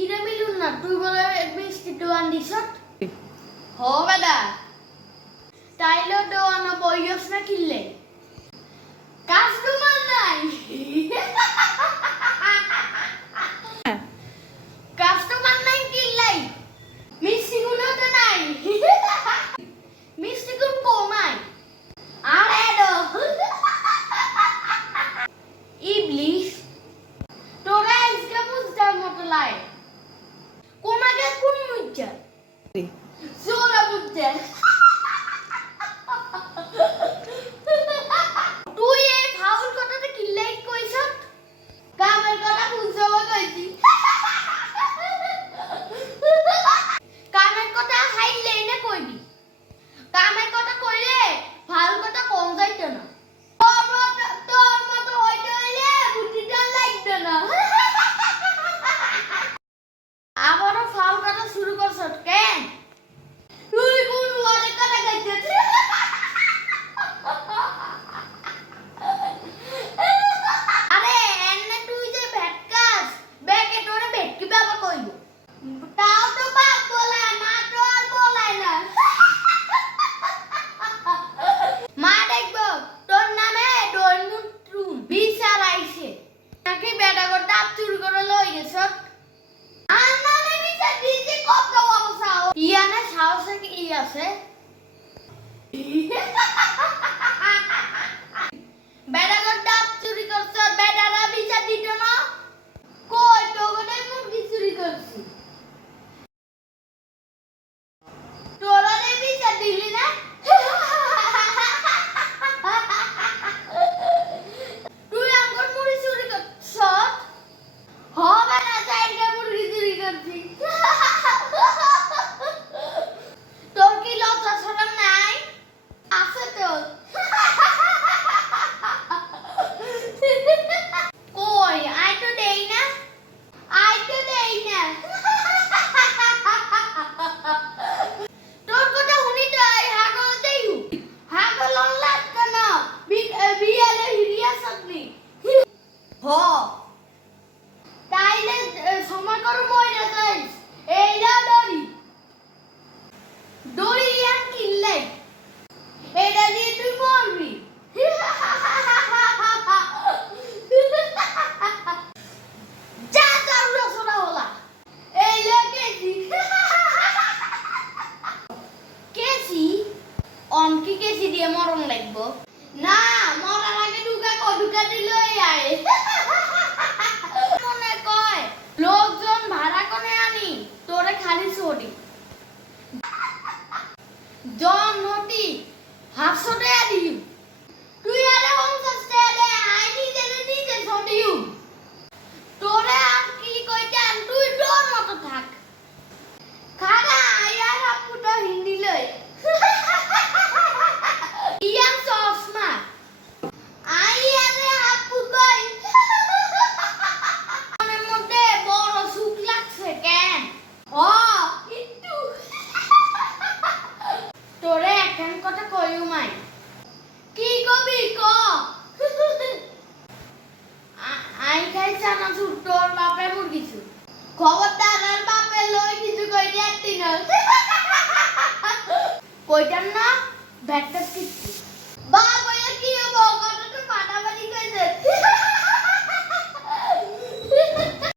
কিরে মিলুন না তুই বলে মিষ্টি দোয়ান দিছত হ বেদা তাইলে দোয়ান বইয়স না কিনলে কাস্টমার নাই কাস্টমার নাই কিনলাই মিষ্টি গুলো তো নাই মিষ্টি গুলো কমাই আরে দো ইবলিশ তোরা ইসকা মুজদার মতো লাই কোনাকে কোন মুজ্জা জোরা বুঝতে তুই এই ফাউল কথাটা কিল্লাই কইছ কামের কথা বুঝাও কইছি কামের কথা হাইলেই না কইবি কামের কথা কইলে ফাউল কথা কম যাইতো না তোর মতো হইতে হইলে বুদ্ধিটা লাগতো না আবারও ফাউল কথা শুরু করছ কেন তুই কোন ওয়ালে কথা কইছিস আরে এনে তুই যে ভেটকাস বেকে তোরে ভেটকি বাবা কইব তাও তো বাপ বলে মা তো আর বলাই না মা দেখবো তোর নামে দৈনুত্রু বিচার আইছে নাকি বেটা গো ডাব চুরি করে লই গেছ আর নামে বিচার দিতে কত অবস্থা ইয়ানে সাহসে কি আছে বেটা গো ডাব চুরি করছ বেটারা বিচার দিত না কই তো গনে মুরগি চুরি করছি তোরা রে বিচার দিলি না তুই আঙ্গুর মুড়ি চুরি করছ হবে না চাইলে মুরগি চুরি করছি তোর কি লজ্জা শরম নাই আছে তো কই আই তো দেই না তোর কথা শুনি তো আই হাগল দেইউ হাগল লাগ কেন বিয়ালে হিরিয়া সবনি হ তাইলে সময় করো মইরা যাইস এইলা দড়ি আন কিনলে এটা দিয়ে তুই মরবি যা চাউরা সোনা হলা এইলা কেসি অনকি কেসি দিয়ে মরণ লাগবো না মরার আগে ঢুকা দিলই আয় মনে কয় লোকজন ভাড়া করে আনি তোরে খালি ছড়ি জন নটি 500 টাকা দিউ তুই আরে 50 টাকা দে আই নিজে ছড়িউ তোরে আর কি কইতাম তুই ডর মতো থাক খানা আয়ার আপুটা হিন্দি লই ইয়াম চশমা আইয়ারে আপু কই মনের মধ্যে বড় সুখ লাগছে কেন ও একটু তোরে এখন কথা কইউ মাই কি কবি ক আই খাই চানা চুর তোর বাপে মুরগি চুর খবরদার আর বাপে লই কিছু কই দিয়াতি না কইতাম না ব্যাগটা কিচ্ছু বাবা